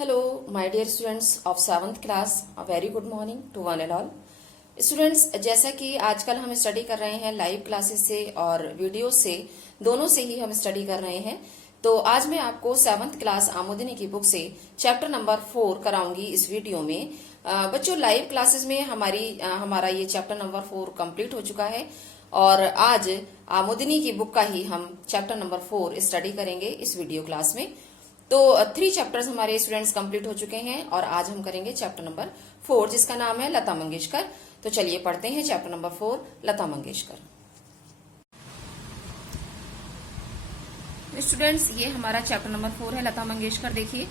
Hello, my dear students of 7th class. A very good morning to one and all. Students, जैसा कि आजकल हम study कर रहे हैं लाइव क्लासेस से और वीडियो से, दोनों से ही हम स्टडी कर रहे हैं। तो आज मैं आपको 7th क्लास आमोदिनी की बुक से चैप्टर नंबर 4 कराऊंगी इस वीडियो में। बच्चों, लाइव क्लासेस में हमारा ये चैप्टर नंबर 4 कंप्लीट हो चुका है और आज आमोदिनी की बुक का ही हम चैप्टर नंबर 4 स्टडी करेंगे इस वीडियो क्लास में। तो 3 चैप्टर्स हमारे स्टूडेंट्स कंप्लीट हो चुके हैं और आज हम करेंगे चैप्टर नंबर 4 जिसका नाम है लता मंगेशकर। तो चलिए पढ़ते हैं chapter number 4 Lata Mangeshkar. Students, ये हमारा चैप्टर नंबर 4 है लता मंगेशकर। देखिए,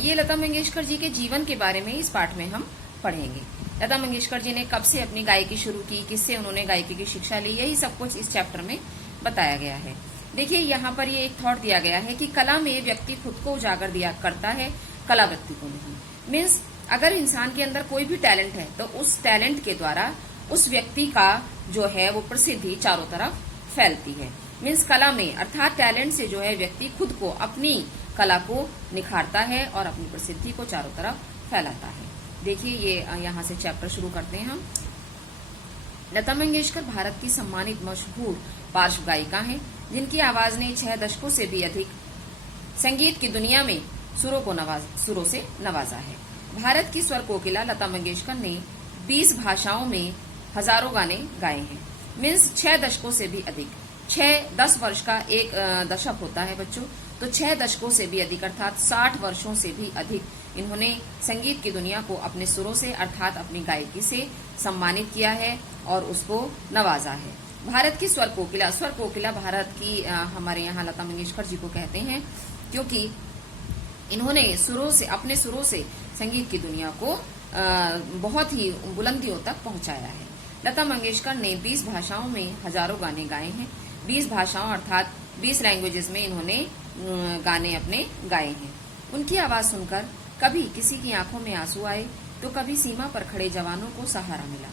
ये लता मंगेशकर जी के जीवन के बारे में इस पाठ में हम पढ़ेंगे। लता मंगेशकर जी ने कब से अपनी गायकी शुरू की, किससे उन्होंने गायकी की शिक्षा ली, यही सब कुछ इस चैप्टर में बताया गया है। देखिए, यहाँ पर ये एक थॉट दिया गया है कि कला में व्यक्ति खुद को उजागर दिया करता है, कला व्यक्ति को नहीं। मीन्स अगर इंसान के अंदर कोई भी टैलेंट है तो उस टैलेंट के द्वारा उस व्यक्ति का जो है वो प्रसिद्धि चारों तरफ फैलती है। मीन्स कला में अर्थात टैलेंट से जो है व्यक्ति खुद को, अपनी कला को निखारता है और अपनी प्रसिद्धि को चारों तरफ फैलाता है। देखिए, ये यहाँ से चैप्टर शुरू करते हैं हम। लता मंगेशकर भारत की सम्मानित मशहूर पार्श्व गायिका हैं, जिनकी आवाज ने 6 दशकों से भी अधिक संगीत की दुनिया में सुरों से नवाजा है। भारत की स्वर कोकिला लता मंगेशकर ने 20 भाषाओं में हजारों गाने गाए हैं। मीन्स 6 दशकों से भी अधिक। 10 वर्ष का एक दशक होता है बच्चों, तो 6 दशकों से भी अधिक अर्थात 60 वर्षों से भी अधिक इन्होंने संगीत की दुनिया को अपने सुरों से अर्थात अपनी गायकी से सम्मानित किया है और उसको नवाजा है। भारत की स्वर कोकिला भारत की हमारे यहाँ लता मंगेशकर जी को कहते हैं, क्योंकि इन्होंने अपने सुरों से संगीत की दुनिया को बहुत ही बुलंदियों तक पहुंचाया है। लता मंगेशकर ने 20 भाषाओं में हजारों गाने गाए हैं। 20 भाषाओं अर्थात 20 लैंग्वेजेस में इन्होंने गाने अपने गाए हैं। उनकी आवाज सुनकर कभी किसी की आंखों में आंसू आए तो कभी सीमा पर खड़े जवानों को सहारा मिला।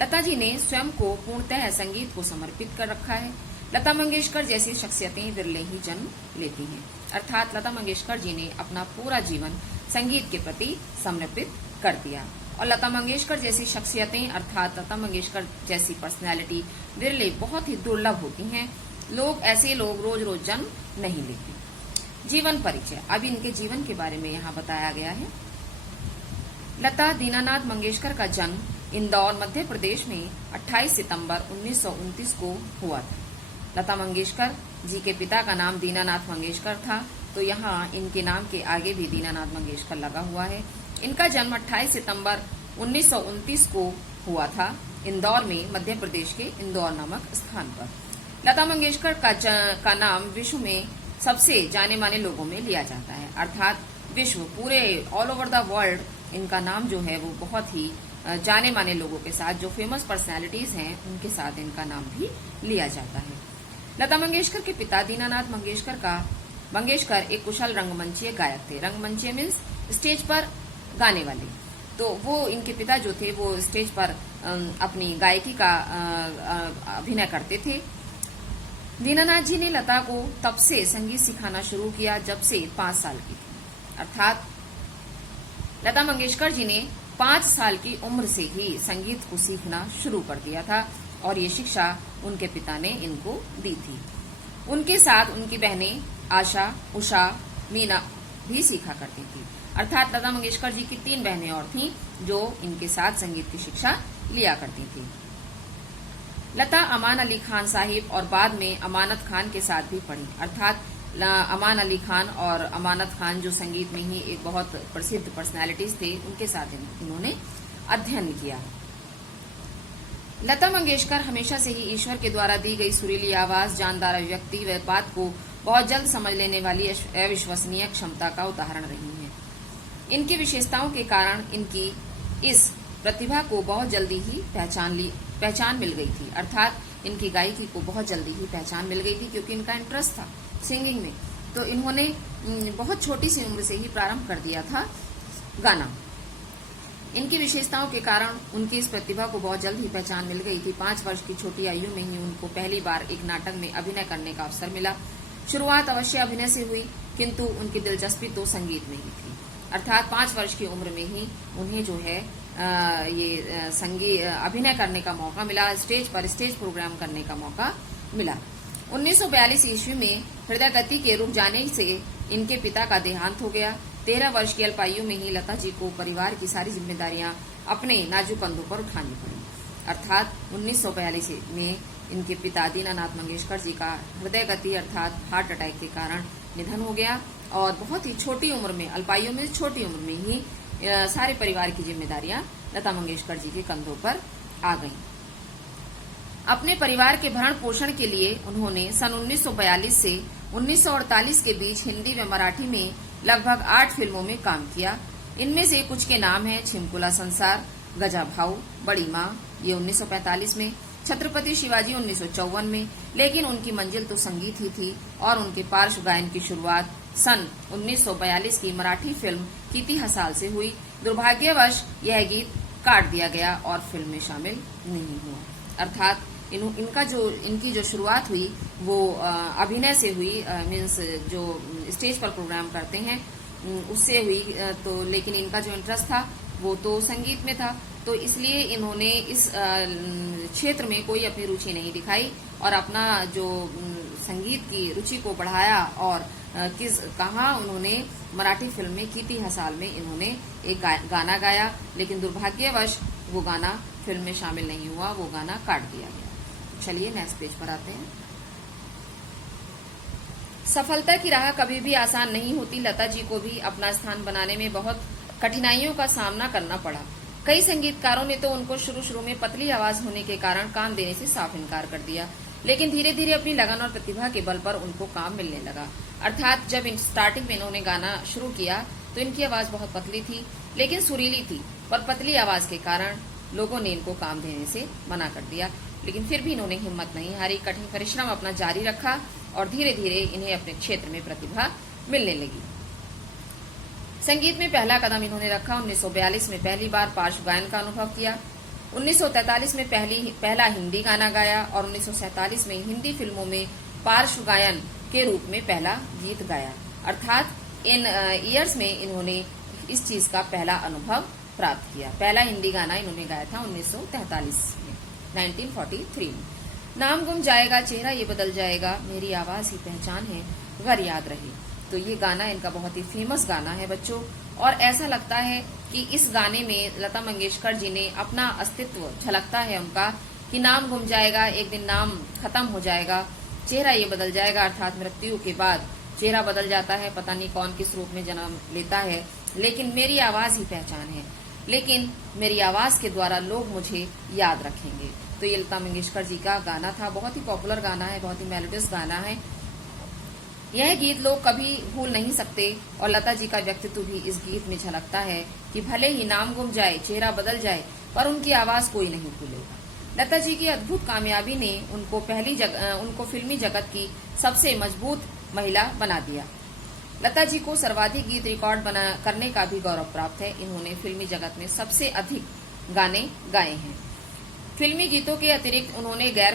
लता जी ने स्वयं को पूर्णतः संगीत को समर्पित कर रखा है। लता मंगेशकर जैसी शख्सियतें विरले ही जन्म लेती हैं, अर्थात लता मंगेशकर जी ने अपना पूरा जीवन संगीत के प्रति समर्पित कर दिया। और लता मंगेशकर जैसी शख्सियतें अर्थात लता मंगेशकर जैसी पर्सनैलिटी विरले, बहुत ही दुर्लभ होती हैं। ऐसे लोग रोज रोज जन्म नहीं लेते। जीवन परिचय, अब इनके जीवन के बारे में यहाँ बताया गया है। लता दीनानाथ मंगेशकर का जन्म इंदौर मध्य प्रदेश में 28 सितंबर 1929 को हुआ था। लता मंगेशकर जी के पिता का नाम दीनानाथ मंगेशकर था, तो यहाँ इनके नाम के आगे भी दीनानाथ मंगेशकर लगा हुआ है। इनका जन्म 28 सितंबर 1929 को हुआ था इंदौर में, मध्य प्रदेश के इंदौर नामक स्थान पर। लता मंगेशकर का नाम विश्व में सबसे जाने माने लोगों में लिया जाता है, अर्थात विश्व पूरे ऑल ओवर द वर्ल्ड इनका नाम जो है वो बहुत ही जाने माने लोगों के साथ, जो फेमस पर्सनैलिटीज हैं उनके साथ इनका नाम भी लिया जाता है। लता मंगेशकर के पिता दीनानाथ मंगेशकर एक कुशल रंगमंचीय गायक थे। रंगमंचीय मीन्स स्टेज पर गाने वाले। तो वो इनके पिता जो थे वो स्टेज पर अपनी गायकी का अभिनय करते थे। दीनानाथ जी ने लता को तब से संगीत सिखाना शुरू किया जब से 5 साल की थी, अर्थात लता मंगेशकर जी ने 5 साल की उम्र से ही संगीत को सीखना शुरू कर दिया था और ये शिक्षा उनके पिता ने इनको दी थी। उनके साथ उनकी बहनें आशा, उषा, मीना भी सीखा करती थी, अर्थात लता मंगेशकर जी की 3 बहनें और थीं जो इनके साथ संगीत की शिक्षा लिया करती थी। लता अमान अली खान साहिब और बाद में अमानत खान के साथ भी पढ़ी, अर्थात अमान अली खान और अमानत खान जो संगीत में ही एक बहुत प्रसिद्ध पर्सनैलिटीज थे, उनके साथ इन्होंने अध्ययन किया। लता मंगेशकर हमेशा से ही ईश्वर के द्वारा दी गई सुरीली आवाज, जानदार अभिव्यक्ति व बात को बहुत जल्द समझ लेने वाली अविश्वसनीय क्षमता का उदाहरण रही हैं। इनकी विशेषताओं के कारण इनकी इस प्रतिभा को बहुत जल्दी ही पहचान मिल गई थी, अर्थात इनकी गायकी को बहुत जल्दी ही पहचान मिल गई थी क्योंकि इनका इंटरेस्ट था सिंगिंग में। तो इन्होंने बहुत छोटी सी उम्र से ही प्रारंभ कर दिया था गाना। इनकी विशेषताओं के कारण उनकी इस प्रतिभा को बहुत जल्द ही पहचान मिल गई थी। 5 वर्ष की छोटी आयु में ही उनको पहली बार एक नाटक में अभिनय करने का अवसर मिला। शुरुआत अवश्य अभिनय से हुई। किंतु उनकी दिलचस्पी तो संगीत में ही थी। अर्थात 5 वर्ष की उम्र में ही उन्हें जो है ये संगीत अभिनय करने का मौका मिला, स्टेज प्रोग्राम करने का मौका मिला। 1942 ईस्वी में हृदय गति के रुक जाने से इनके पिता का देहांत हो गया। 13 वर्ष की अल्पायु में ही लता जी को परिवार की सारी जिम्मेदारियां अपने नाजुक कंधों पर उठानी पड़ी। अर्थात 1942 में इनके पिता दीनानाथ मंगेशकर जी का हृदय गति अर्थात हार्ट अटैक के कारण निधन हो गया और बहुत ही छोटी उम्र में, अल्पायु में छोटी उम्र में ही सारे परिवार की जिम्मेदारियां लता मंगेशकर जी के कंधों पर आ गईं। अपने परिवार के भरण पोषण के लिए उन्होंने सन 1942 से 1948 के बीच हिंदी व मराठी में लगभग 8 फिल्मों में काम किया। इनमें से कुछ के नाम हैं छिमकुला संसार, गजा भाऊ, बड़ी माँ, ये 1945 में, छत्रपति शिवाजी 1954 में। लेकिन उनकी मंजिल तो संगीत ही थी और उनके पार्श्व गायन की शुरुआत सन 1942 की मराठी फिल्म कीती हसाल से हुई। दुर्भाग्यवश यह गीत काट दिया गया और फिल्म में शामिल नहीं हुआ। अर्थात इनकी जो शुरुआत हुई वो अभिनय से हुई, मीन्स जो स्टेज पर प्रोग्राम करते हैं उससे हुई, तो लेकिन इनका जो इंटरेस्ट था वो तो संगीत में था, तो इसलिए इन्होंने इस क्षेत्र में कोई अपनी रुचि नहीं दिखाई और अपना जो संगीत की रुचि को बढ़ाया और कहाँ उन्होंने मराठी फिल्म में कीती हसाल में इन्होंने एक गाना गाया, लेकिन दुर्भाग्यवश वो गाना फिल्म में शामिल नहीं हुआ, वो गाना काट दिया गया। चलिए नेक्स्ट पेज पर आते हैं। सफलता की राह कभी भी आसान नहीं होती। लता जी को भी अपना स्थान बनाने में बहुत कठिनाइयों का सामना करना पड़ा। कई संगीतकारों ने तो उनको शुरू में पतली आवाज होने के कारण काम देने से साफ इनकार कर दिया, लेकिन धीरे धीरे अपनी लगन और प्रतिभा के बल पर उनको काम मिलने लगा। अर्थात जब स्टार्टिंग में इन्होंने गाना शुरू किया तो इनकी आवाज बहुत पतली थी, लेकिन सुरीली थी, पर पतली आवाज के कारण लोगों ने इनको काम देने से मना कर दिया। लेकिन फिर भी इन्होंने हिम्मत नहीं हारी, कठिन परिश्रम अपना जारी रखा और धीरे धीरे इन्हें अपने क्षेत्र में प्रतिभा मिलने लगी। संगीत में पहला कदम इन्होंने रखा। 1942 में पहली बार पार्श्व गायन का अनुभव किया। 1943 में पहला हिंदी गाना गाया और 1947 में हिंदी फिल्मों में पार्श्व गायन के रूप में पहला गीत गाया। अर्थात इन ईयर्स में इन्होंने इस चीज का पहला अनुभव प्राप्त किया। पहला हिंदी गाना इन्होंने गाया था 1943 में, 1943 में। नाम गुम जाएगा, चेहरा ये बदल जाएगा, मेरी आवाज ही पहचान है, घर याद रहे। तो ये गाना इनका बहुत ही फेमस गाना है बच्चों, और ऐसा लगता है कि इस गाने में लता मंगेशकर जी ने अपना अस्तित्व झलकता है उनका, कि नाम गुम जाएगा, एक दिन नाम खत्म हो जाएगा, चेहरा ये बदल जाएगा, अर्थात मृत्यु के बाद चेहरा बदल जाता है, पता नहीं कौन किस रूप में जन्म लेता है, लेकिन मेरी आवाज ही पहचान है, लेकिन मेरी आवाज के द्वारा लोग मुझे याद रखेंगे। तो ये लता मंगेशकर जी का गाना था, बहुत ही पॉपुलर गाना है, बहुत ही मेलोडियस गाना है। यह गीत लोग कभी भूल नहीं सकते और लता जी का व्यक्तित्व भी इस गीत में झलकता है कि भले ही नाम गुम जाए, चेहरा बदल जाए, पर उनकी आवाज कोई नहीं भूलेगा। लता जी की अद्भुत कामयाबी ने उनको फिल्मी जगत की सबसे मजबूत महिला बना दिया। लता जी को सर्वाधिक गीत रिकॉर्ड करने का भी गौरव प्राप्त है। इन्होंने फिल्मी जगत में सबसे अधिक गाने गाए हैं। फिल्मी गीतों के अतिरिक्त उन्होंने गैर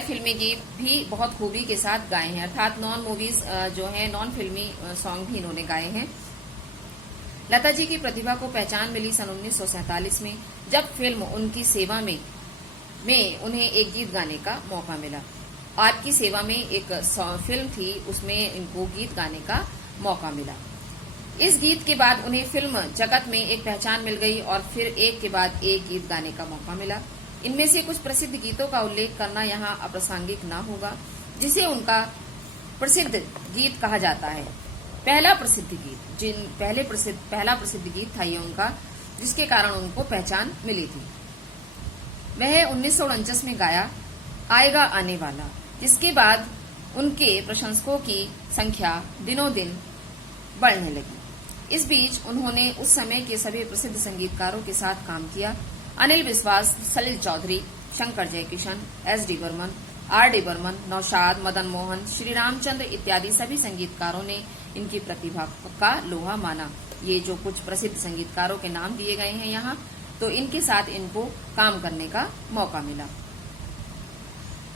फिल्मी गीत भी बहुत खूबी के साथ गाए हैं, अर्थात नॉन फिल्मी सॉन्ग भी इन्होंने गाए हैं। लता जी की प्रतिभा को पहचान मिली सन 1947 में, जब फिल्म उनकी सेवा में उन्हें एक गीत गाने का मौका मिला। आपकी सेवा में एक फिल्म थी, उसमें इनको गीत गाने का मौका मिला। इस गीत के बाद उन्हें फिल्म जगत में एक पहचान मिल गई और फिर एक के बाद एक गीत गाने का मौका मिला। इनमें से कुछ प्रसिद्ध गीतों का उल्लेख करना यहाँ अप्रासंगिक न होगा, जिसे उनका प्रसिद्ध गीत कहा जाता है। पहला प्रसिद्ध गीत था ये उनका, जिसके कारण उनको पहचान मिली थी। वह 1949 में गाया आएगा आने वाला, जिसके बाद उनके प्रशंसकों की संख्या दिनों दिन बढ़ने लगी। इस बीच उन्होंने उस समय के सभी प्रसिद्ध संगीतकारों के साथ काम किया। अनिल विश्वास, सलिल चौधरी, शंकर जयकिशन, S.D. बर्मन, R.D. बर्मन, नौशाद, मदन मोहन, श्री रामचंद्र इत्यादि सभी संगीतकारों ने इनकी प्रतिभा का लोहा माना। ये जो कुछ प्रसिद्ध संगीतकारों के नाम दिए गए हैं यहाँ, तो इनके साथ इनको काम करने का मौका मिला।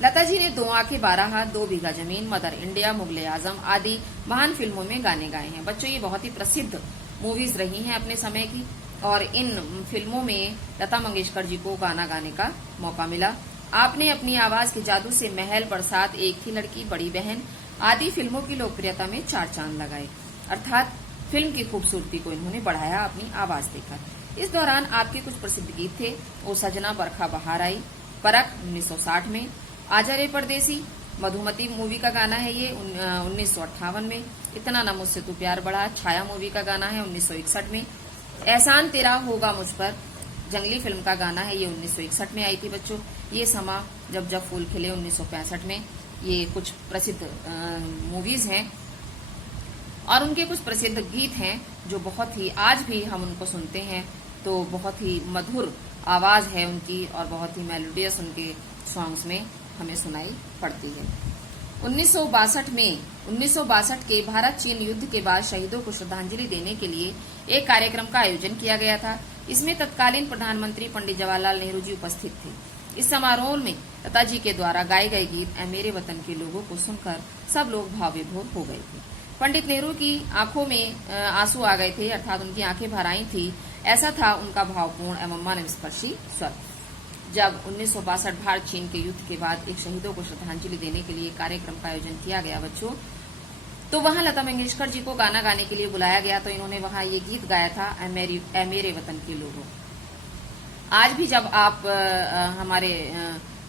लता जी ने 2 आंखें 12 हाथ, 2 बीघा जमीन, मदर इंडिया, मुगले आजम आदि महान फिल्मों में गाने गाए हैं। बच्चों, ये बहुत ही प्रसिद्ध मूवीज रही हैं अपने समय की, और इन फिल्मों में लता मंगेशकर जी को गाना गाने का मौका मिला। आपने अपनी आवाज के जादू से महल, बरसात, एक थी लड़की, बड़ी बहन आदि फिल्मों की लोकप्रियता में 4 चांद लगाए, अर्थात फिल्म की खूबसूरती को इन्होंने बढ़ाया अपनी आवाज देकर। इस दौरान आपके कुछ प्रसिद्ध गीत थे, ओ सजना बरखा बहार आई, परख 1960 में, आजा रे परदेसी, मधुमती मूवी का गाना है ये 1958 में, इतना ना मुझसे तू प्यार बढ़ा छाया मूवी का गाना है 1961 में, एहसान तेरा होगा मुझ पर जंगली फिल्म का गाना है ये 1961 में आई थी। बच्चों, ये समा जब जब फूल खिले 1965 में, ये कुछ प्रसिद्ध मूवीज हैं और उनके कुछ प्रसिद्ध गीत हैं जो बहुत ही आज भी हम उनको सुनते हैं तो बहुत ही मधुर आवाज है उनकी और बहुत ही मेलोडियस उनके सॉन्ग्स में हमें सुनाई पड़ती है। 1962 के भारत चीन युद्ध के बाद शहीदों को श्रद्धांजलि देने के लिए एक कार्यक्रम का आयोजन किया गया था। इसमें तत्कालीन प्रधानमंत्री पंडित जवाहरलाल नेहरू जी उपस्थित थे। इस समारोह में लता जी के द्वारा गाए गए गीत ऐ मेरे वतन के लोगों को सुनकर सब लोग भाव विभोर हो गए थे। पंडित नेहरू की आंखों में आंसू आ गए थे, अर्थात उनकी आंखें भर आई थी। ऐसा था उनका भावपूर्ण एवं मनस्पर्शी स्वर। जब 1962 भारत चीन के युद्ध के बाद एक शहीदों को श्रद्धांजलि देने के लिए कार्यक्रम का आयोजन किया गया बच्चों, तो वहां लता मंगेशकर जी को गाना गाने के लिए बुलाया गया, तो इन्होंने वहां ये गीत गाया था ऐ मेरे वतन के लोगों। आज भी जब आप हमारे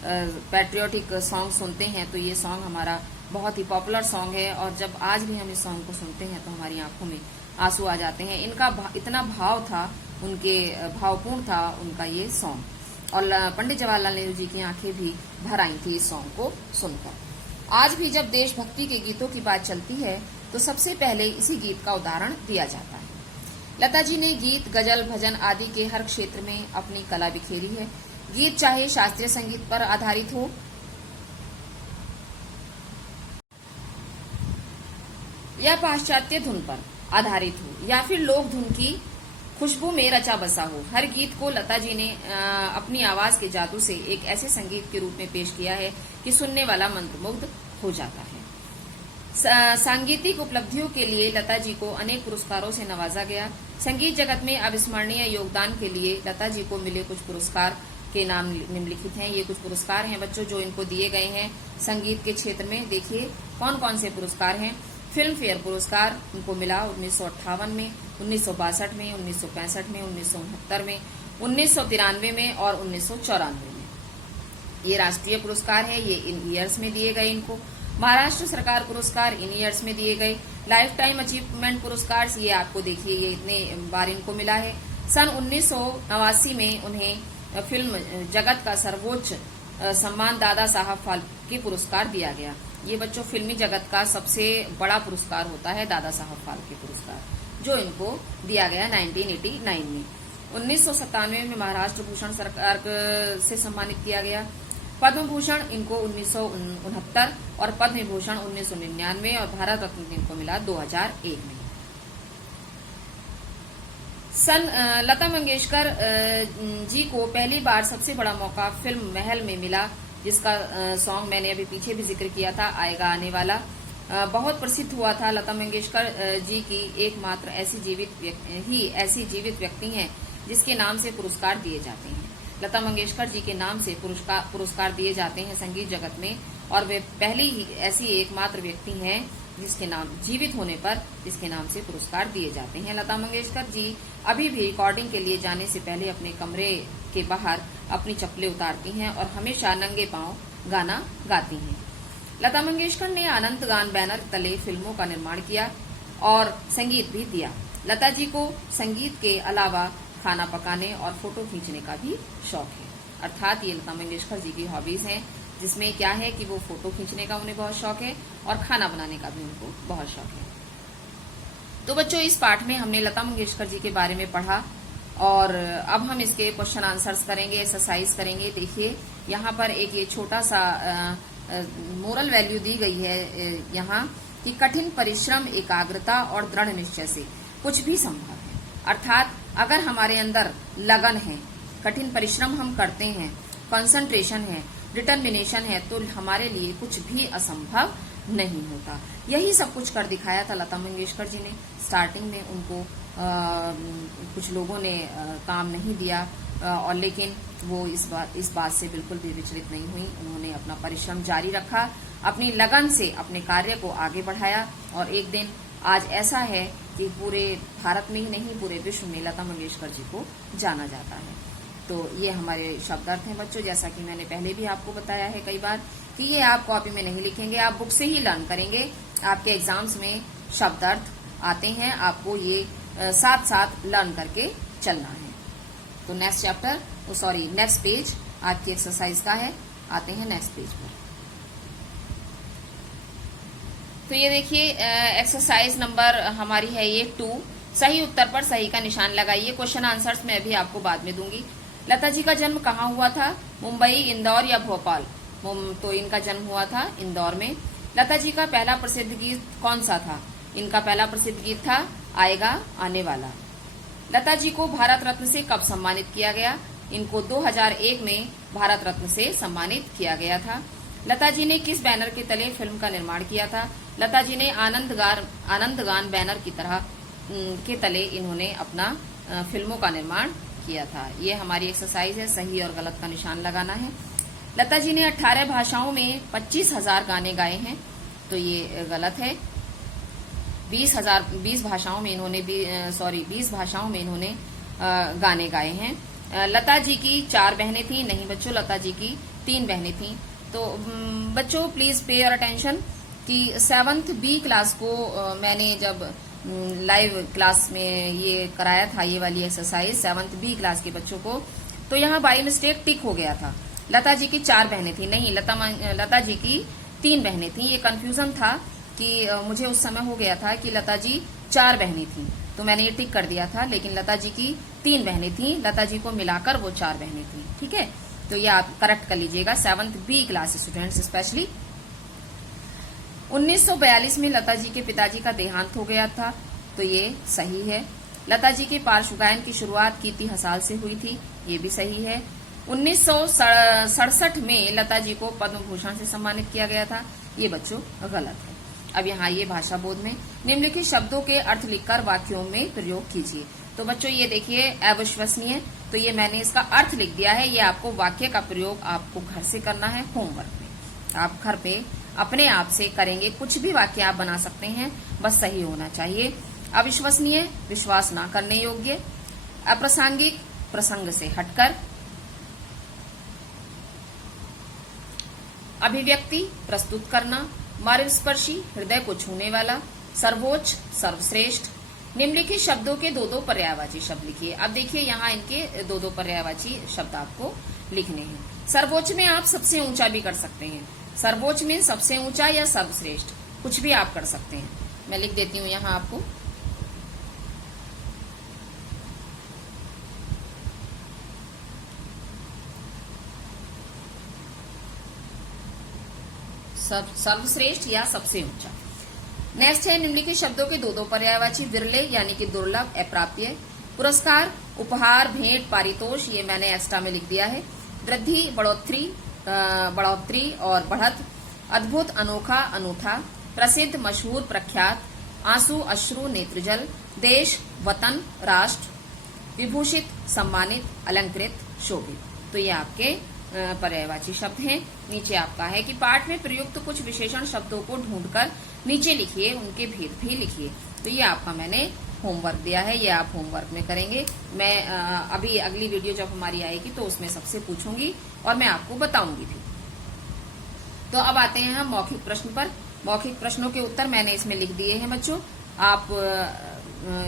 पैट्रियोटिक सॉन्ग सुनते हैं तो ये सॉन्ग हमारा बहुत ही पॉपुलर सॉन्ग है, और जब आज भी हम इस सॉन्ग को सुनते हैं तो हमारी आंखों में आंसू आ जाते हैं। इनका इतना भाव था, उनके भावपूर्ण था उनका ये सॉन्ग, और पंडित जवाहरलाल नेहरू जी की आंखें भी भर आई थी इस सॉन्ग को सुनकर। आज भी जब देशभक्ति के गीतों की बात चलती है तो सबसे पहले इसी गीत का उदाहरण दिया जाता है। लता जी ने गीत, गजल, भजन आदि के हर क्षेत्र में अपनी कला बिखेरी है। गीत चाहे शास्त्रीय संगीत पर आधारित हो या पाश्चात्य धुन पर आधारित हो या फिर लोक धुन की खुशबू में रचा बसा हो, हर गीत को लता जी ने अपनी आवाज के जादू से एक ऐसे संगीत के रूप में पेश किया है कि सुनने वाला मंत्रमुग्ध हो जाता है। सांगीतिक उपलब्धियों के लिए लता जी को अनेक पुरस्कारों से नवाजा गया। संगीत जगत में अविस्मरणीय योगदान के लिए लता जी को मिले कुछ पुरस्कार के नाम निम्नलिखित हैं। ये कुछ पुरस्कार हैं बच्चों जो इनको दिए गए हैं संगीत के क्षेत्र में। देखिए कौन कौन से पुरस्कार हैं। फिल्म फेयर पुरस्कार उनको मिला 1958 में, 1962 में, 1965 में, 1969 में, 1993 में और 1994 में। ये राष्ट्रीय पुरस्कार है, ये इन ईयर्स में दिए गए इनको। महाराष्ट्र सरकार पुरस्कार इन ईयर्स में दिए गए। लाइफ टाइम अचीवमेंट पुरस्कार ये आपको देखिए ये इतने बार इनको मिला है। सन 1989 में उन्हें फिल्म जगत का सर्वोच्च सम्मान दादा साहब फाल्के पुरस्कार दिया गया। ये बच्चों फिल्मी जगत का सबसे बड़ा पुरस्कार होता है दादा साहब फाल्के पुरस्कार, जो इनको दिया गया 1989 में। 1997 में महाराष्ट्र भूषण सरकार से सम्मानित किया गया। पद्म भूषण इनको 1969 और पद्म विभूषण 1999 और भारत रत्न इनको मिला 2001 में। लता मंगेशकर जी को पहली बार सबसे बड़ा मौका फिल्म महल में मिला, जिसका सॉन्ग मैंने अभी पीछे भी जिक्र किया था, आएगा आने वाला। बहुत प्रसिद्ध हुआ था। लता मंगेशकर जी की एकमात्र ऐसी जीवित व्यक्ति हैं जिसके नाम से पुरस्कार दिए जाते हैं। लता मंगेशकर जी के नाम से पुरस्कार दिए जाते हैं संगीत जगत में, और वे पहली ही ऐसी एकमात्र व्यक्ति हैं जिसके नाम जीवित होने पर जिसके नाम से पुरस्कार दिए जाते हैं। लता मंगेशकर जी अभी भी रिकॉर्डिंग के लिए जाने से पहले अपने कमरे के बाहर अपनी चप्पलें उतारती हैं और हमेशा नंगे पांव गाना गाती हैं। लता मंगेशकर ने अनंत गान बैनर तले फिल्मों का निर्माण किया और संगीत भी दिया। लता जी को संगीत के अलावा खाना पकाने और फोटो खींचने का भी शौक है, अर्थात ये लता मंगेशकर जी की हॉबीज हैं, जिसमें क्या है कि वो फोटो खींचने का उन्हें बहुत शौक है और खाना बनाने का भी उनको बहुत शौक है। तो बच्चों इस पाठ में हमने लता मंगेशकर जी के बारे में पढ़ा और अब हम इसके क्वेश्चन आंसर्स करेंगे, एक्सरसाइज करेंगे। देखिए यहाँ पर एक ये छोटा सा मोरल वैल्यू दी गई है यहाँ कि कठिन परिश्रम, एकाग्रता और दृढ़ निश्चय से कुछ भी संभव है। अर्थात अगर हमारे अंदर लगन है, कठिन परिश्रम हम करते हैं, कंसंट्रेशन है, डिटर्मिनेशन है तो हमारे लिए कुछ भी असंभव नहीं होता। यही सब कुछ कर दिखाया था लता मंगेशकर जी ने। स्टार्टिंग में उनको कुछ लोगों ने काम नहीं दिया और लेकिन वो इस बात से बिल्कुल भी विचलित नहीं हुई। उन्होंने अपना परिश्रम जारी रखा, अपनी लगन से अपने कार्य को आगे बढ़ाया और एक दिन आज ऐसा है कि पूरे भारत में ही नहीं पूरे विश्व में लता मंगेशकर जी को जाना जाता है। तो ये हमारे शब्दार्थ हैं बच्चों, जैसा कि मैंने पहले भी आपको बताया है कई बार कि ये आप कॉपी में नहीं लिखेंगे, आप बुक से ही लर्न करेंगे। आपके एग्जाम्स में शब्दार्थ आते हैं, आपको ये साथ साथ लर्न करके चलना है। तो नेक्स्ट चैप्टर नेक्स्ट पेज आपकी एक्सरसाइज का है। आते हैं नेक्स्ट पेज पर। तो ये देखिए एक्सरसाइज नंबर हमारी है ये 2। सही उत्तर पर सही का निशान लगाइए। क्वेश्चन आंसर्स मैं भी आपको बाद में दूंगी। लता जी का जन्म कहाँ हुआ था? मुंबई, इंदौर या भोपाल? तो इनका जन्म हुआ था इंदौर में। लता जी का पहला प्रसिद्ध गीत कौन सा था? इनका पहला प्रसिद्ध गीत था आएगा आने वाला। लता जी को भारत रत्न से कब सम्मानित किया गया? इनको 2001 में भारत रत्न से सम्मानित किया गया था। लता जी ने किस बैनर के तले फिल्म का निर्माण किया था? लता जी ने आनंदगान बैनर की तरह के तले इन्होंने अपना फिल्मों का निर्माण किया था। ये हमारी एक्सरसाइज है, सही और गलत का निशान लगाना है। लता जी ने 18 भाषाओं में 25,000 गाने गाए हैं, तो ये गलत है। 20 भाषाओं में इन्होंने गाने गाए हैं। लता जी की 4 बहनें थी, नहीं बच्चों, लता जी की 3 बहनें थी। तो बच्चों प्लीज पे योर अटेंशन कि 7th B क्लास को मैंने जब लाइव क्लास में ये कराया था, ये वाली एक्सरसाइज 7th B क्लास के बच्चों को, तो यहाँ बाई मिस्टेक टिक हो गया था। लता जी की 4 बहनें थी, नहीं लता जी की 3 बहनें थी। ये कंफ्यूजन था कि मुझे उस समय हो गया था कि लता जी 4 बहनें थी, तो मैंने ये टिक कर दिया था, लेकिन लता जी की 3 बहनें थी, लता जी को मिलाकर वो 4 बहनें थी। ठीक है, तो ये आप करेक्ट कर लीजिएगा 7th B class students specially. 1942 में लता जी के पिताजी का देहांत हो गया था, तो ये सही है। लता जी के पार्श्व गायन की शुरुआत कीर्ति हसाल से हुई थी, ये भी सही है। 1967 में लता जी को पद्म भूषण से सम्मानित किया गया था, ये बच्चों गलत है। अब यहाँ ये भाषा बोध में निम्नलिखित शब्दों के अर्थ लिखकर वाक्यों में प्रयोग कीजिए। तो बच्चों ये देखिए अविश्वसनीय, तो ये मैंने इसका अर्थ लिख दिया है। ये आपको वाक्य का प्रयोग आपको घर से करना है होमवर्क में। आप घर पे अपने आप से करेंगे, कुछ भी वाक्य आप बना सकते हैं, बस सही होना चाहिए। अविश्वसनीय, विश्वास न करने योग्य। अप्रासंगिक, प्रसंग से हटकर। अभिव्यक्ति, प्रस्तुत करना। मर्मस्पर्शी, हृदय को छूने वाला। सर्वोच्च, सर्वश्रेष्ठ। निम्नलिखित शब्दों के 2-2 पर्यायवाची शब्द लिखिए। अब देखिए यहाँ इनके 2-2 पर्यायवाची शब्द आपको लिखने हैं। सर्वोच्च में आप सबसे ऊंचा भी कर सकते हैं, सर्वोच्च में सबसे ऊंचा या सर्वश्रेष्ठ, कुछ भी आप कर सकते हैं। मैं लिख देती हूँ यहाँ आपको। सर्वश्रेष्ठ या सबसे ऊंचा। नेक्स्ट है निम्नलिखित शब्दों के 2-2 पर्यायवाची। विरले यानी कि दुर्लभ, अप्राप्य। पुरस्कार, उपहार, भेंट, पारितोष, ये मैंने एक्स्ट्रा में लिख दिया है। वृद्धि, बढ़ोतरी और बढ़त। अद्भुत, अनोखा, अनूठा। प्रसिद्ध, मशहूर, प्रख्यात। आंसू, अश्रु, नेत्रजल। देश, वतन, राष्ट्र। विभूषित, सम्मानित, अलंकृत, शोभित। तो ये आपके पर्यायवाची शब्द हैं। नीचे आपका है कि पाठ में प्रयुक्त कुछ विशेषण शब्दों को ढूंढकर नीचे लिखिए, उनके भेद भी लिखिए। तो ये आपका मैंने होमवर्क दिया है, ये आप होमवर्क में करेंगे। मैं अभी अगली वीडियो जब हमारी आएगी तो उसमें सबसे पूछूंगी और मैं आपको बताऊंगी भी। तो अब आते हैं हम मौखिक प्रश्न पर। मौखिक प्रश्नों के उत्तर मैंने इसमें लिख दिए हैं बच्चों, आप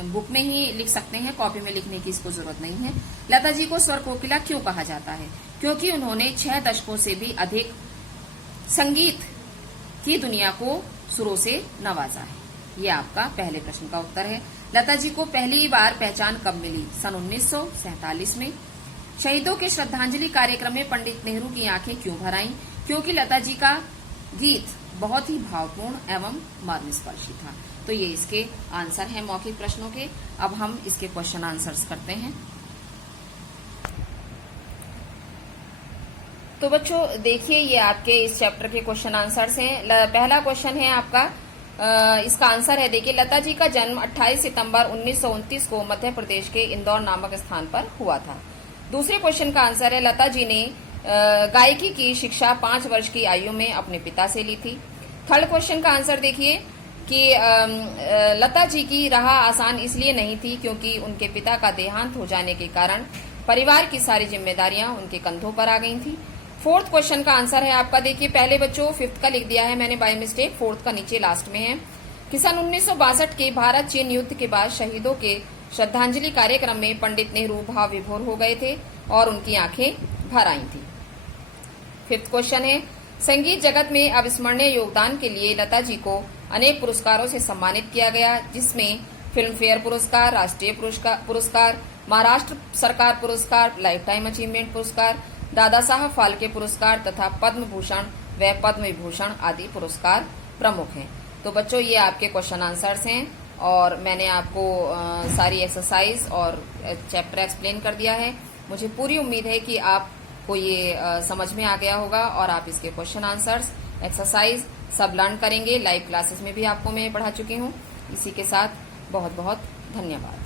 बुक में ही लिख सकते हैं, कॉपी में लिखने की इसको जरूरत नहीं है। लता जी को स्वर कोकिला क्यों कहा जाता है? क्योंकि उन्होंने 6 दशकों से भी अधिक संगीत की दुनिया को सुरों से नवाजा है। ये आपका पहले प्रश्न का उत्तर है। लता जी को पहली बार पहचान कब मिली? सन 1947 में। शहीदों के श्रद्धांजलि कार्यक्रम में पंडित नेहरू की आंखें क्यों भर आईं? क्योंकि लता जी का गीत बहुत ही भावपूर्ण एवं मर्मस्पर्शी था। तो ये इसके आंसर हैं मौखिक प्रश्नों के। अब हम इसके क्वेश्चन आंसर्स करते हैं। तो तो बच्चों देखिए, ये आपके इस चैप्टर के क्वेश्चन आंसर्स हैं। पहला क्वेश्चन है आपका, इसका आंसर है, देखिए, लता जी का जन्म 28 सितंबर 1929 को मध्य प्रदेश के इंदौर नामक स्थान पर हुआ था। दूसरे क्वेश्चन का आंसर है, लता जी ने गायकी की शिक्षा 5 वर्ष की आयु में अपने पिता से ली थी। थर्ड क्वेश्चन का आंसर देखिए कि लता जी की राह आसान इसलिए नहीं थी क्योंकि उनके पिता का देहांत हो जाने के कारण परिवार की सारी जिम्मेदारियां उनके कंधों पर आ गई थी। फोर्थ क्वेश्चन का आंसर है आपका, देखिए, पहले बच्चों फिफ्थ का लिख दिया है मैंने बाय मिस्टेक, फोर्थ का नीचे लास्ट में है कि सन 1962 के भारत चीन युद्ध के बाद शहीदों के श्रद्धांजलि कार्यक्रम में पंडित नेहरू भाव विभोर हो गए थे और उनकी आंखें भर आई थी। फिफ्थ क्वेश्चन है, संगीत जगत में अविस्मरणीय योगदान के लिए लता जी को अनेक पुरस्कारों से सम्मानित किया गया, जिसमें फिल्म फेयर पुरस्कार, राष्ट्रीय पुरस्कार, महाराष्ट्र सरकार पुरस्कार, लाइफ टाइम अचीवमेंट पुरस्कार, दादा साहब फाल्के पुरस्कार तथा पद्म भूषण व पद्म विभूषण आदि पुरस्कार प्रमुख हैं। तो बच्चों, ये आपके क्वेश्चन आंसर्स हैं और मैंने आपको सारी एक्सरसाइज और चैप्टर एक्सप्लेन कर दिया है। मुझे पूरी उम्मीद है कि आपको ये समझ में आ गया होगा और आप इसके क्वेश्चन आंसर्स, एक्सरसाइज सब लर्न करेंगे। लाइव क्लासेस में भी आपको मैं पढ़ा चुकी हूँ। इसी के साथ बहुत बहुत धन्यवाद।